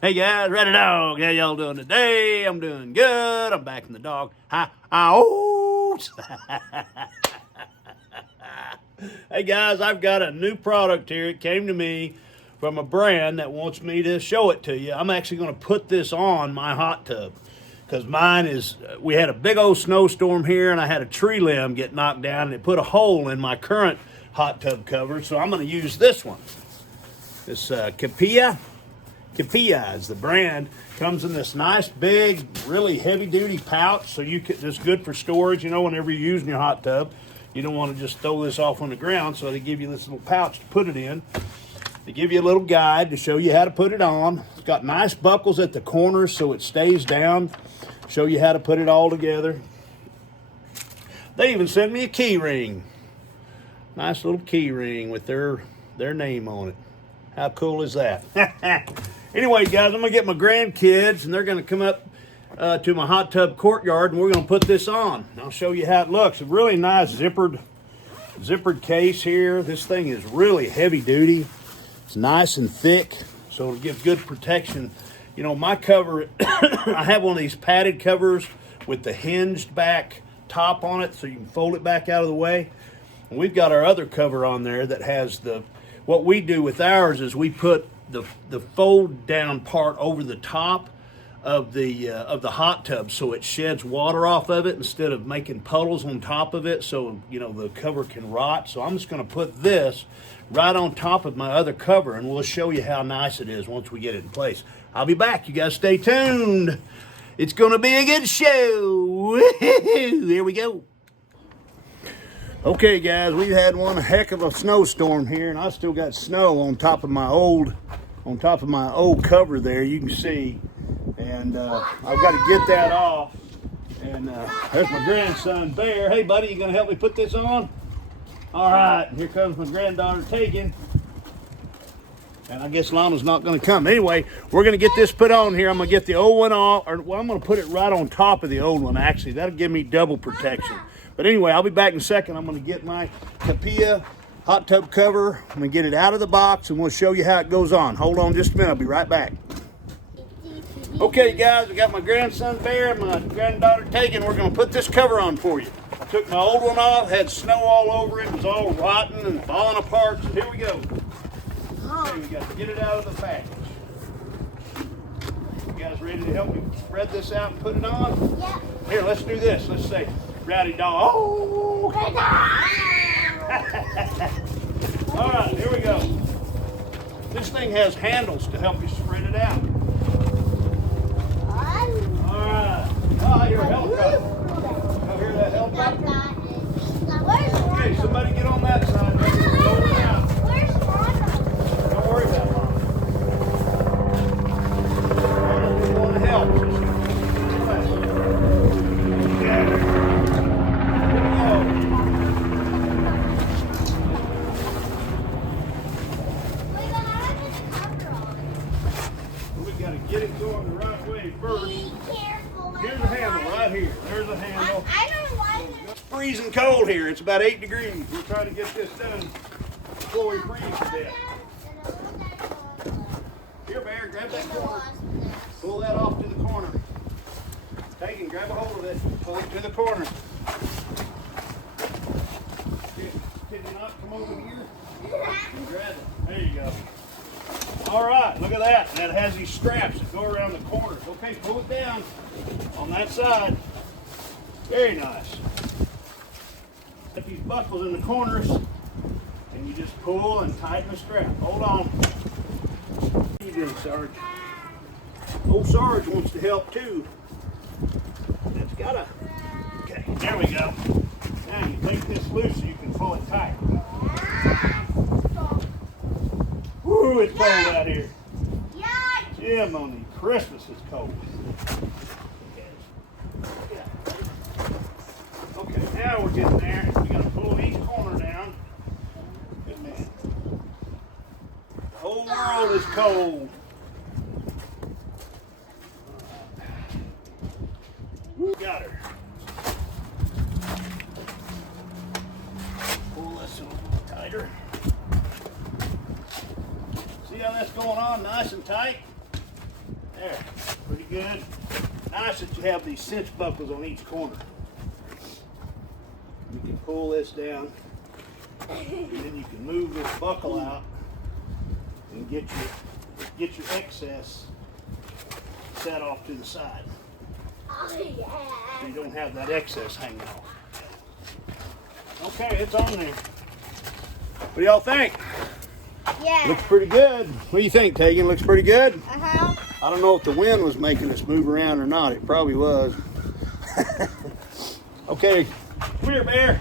Hey guys, RowdyDawg. How y'all doing today? I'm doing good. I'm back in the dog. Hi, ouch. Hey guys, I've got a new product here. It came to me from a brand that wants me to show it to you. I'm actually going to put this on my hot tub because mine is, we had a big old snowstorm here and I had a tree limb get knocked down and it put a hole in my current hot tub cover. So I'm going to use this one. This Kapia is the brand. Comes in this nice big, really heavy duty pouch, so you can, it's good for storage, you know, whenever you're using your hot tub. You don't want to just throw this off on the ground, so they give you this little pouch to put it in. They give you a little guide to show you how to put it on. It's got nice buckles at the corners so it stays down. Show you how to put it all together. They even sent me a key ring. Nice little key ring with their name on it. How cool is that? Anyway, guys, I'm going to get my grandkids, and they're going to come up to my hot tub courtyard, and we're going to put this on. I'll show you how it looks. A really nice zippered case here. This thing is really heavy duty. It's nice and thick, so it'll give good protection. You know, my cover, I have one of these padded covers with the hinged back top on it, so you can fold it back out of the way. And we've got our other cover on there that has the, what we do with ours is we put the fold down part over the top of the hot tub so it sheds water off of it instead of making puddles on top of it, so you know the cover can rot. So I'm just going to put this right on top of my other cover and we'll show you how nice it is once we get it in place. I'll be back. You guys stay tuned. It's going to be a good show. Here we go. Okay guys, we've had one heck of a snowstorm here and I still got snow on top of my old cover there, you can see. And I've got to get that off. And there's my grandson Bear. Hey buddy, you gonna help me put this on? All right, here comes my granddaughter Tegan. And I guess Llama's not gonna come. Anyway, we're gonna get this put on here. I'm gonna get the old one off, or well, I'm gonna put it right on top of the old one actually. That'll give me double protection. But anyway, I'll be back in a second. I'm going to get my Kapia hot tub cover. I'm going to get it out of the box and we'll show you how it goes on. Hold on just a minute. I'll be right back. Okay, guys, I got my grandson Bear and my granddaughter Tegan. We're going to put this cover on for you. I took my old one off, had snow all over it. It was all rotten and falling apart. So here we go. Okay, we got to get it out of the package. You guys ready to help me spread this out and put it on? Yeah. Here, let's do this. Let's say, RowdyDawg. Oh! All right, here we go. This thing has handles to help you spread it out. All right. Oh, I hear a helicopter. You hear that helicopter? Okay, somebody get on that side. Roll it out. Don't worry about it, Mom. I don't want to help. Get it going the right way first. Be careful. Here's a handle right here. There's a handle. I don't like it. It's freezing cold here. It's about 8 degrees. We're trying to get this done before we freeze to death. Here, Bear, grab that corner. Pull that off to the corner. Take and grab a hold of it. Pull it to the corner. Can you not come over here? And grab it. There you go. All right, look at that. That has these straps that go around the corners. Okay, pull it down on that side. Very nice. Get these buckles in the corners, and you just pull and tighten the strap. Hold on. What are you doing, Sarge? Old Sarge wants to help too. That's gotta. Okay, there we go. Now you take this loose so you can pull it tight. Woo, it's cold out here. Jim, on Christmas is cold. Okay, now we're getting there. We gotta pull each corner down. Good man. The whole world is cold. Got her. Pull this a little tighter. See how that's going on, nice and tight? There, pretty good. Nice that you have these cinch buckles on each corner. You can pull this down, and then you can move this buckle out and get your excess set off to the side. Oh, yeah. So you don't have that excess hanging off. Okay, it's on there. What do y'all think? Yeah. Looks pretty good. What do you think, Tegan? Looks pretty good? Uh-huh. I don't know if the wind was making us move around or not. It probably was. Okay, come here, Bear.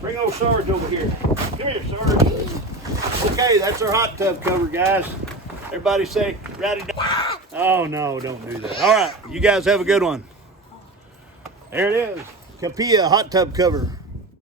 Bring old Sarge over here. Come here, Sarge. Okay, that's our hot tub cover, guys. Everybody say, RowdyDawg. Oh, no, don't do that. All right, you guys have a good one. There it is. Kapia hot tub cover.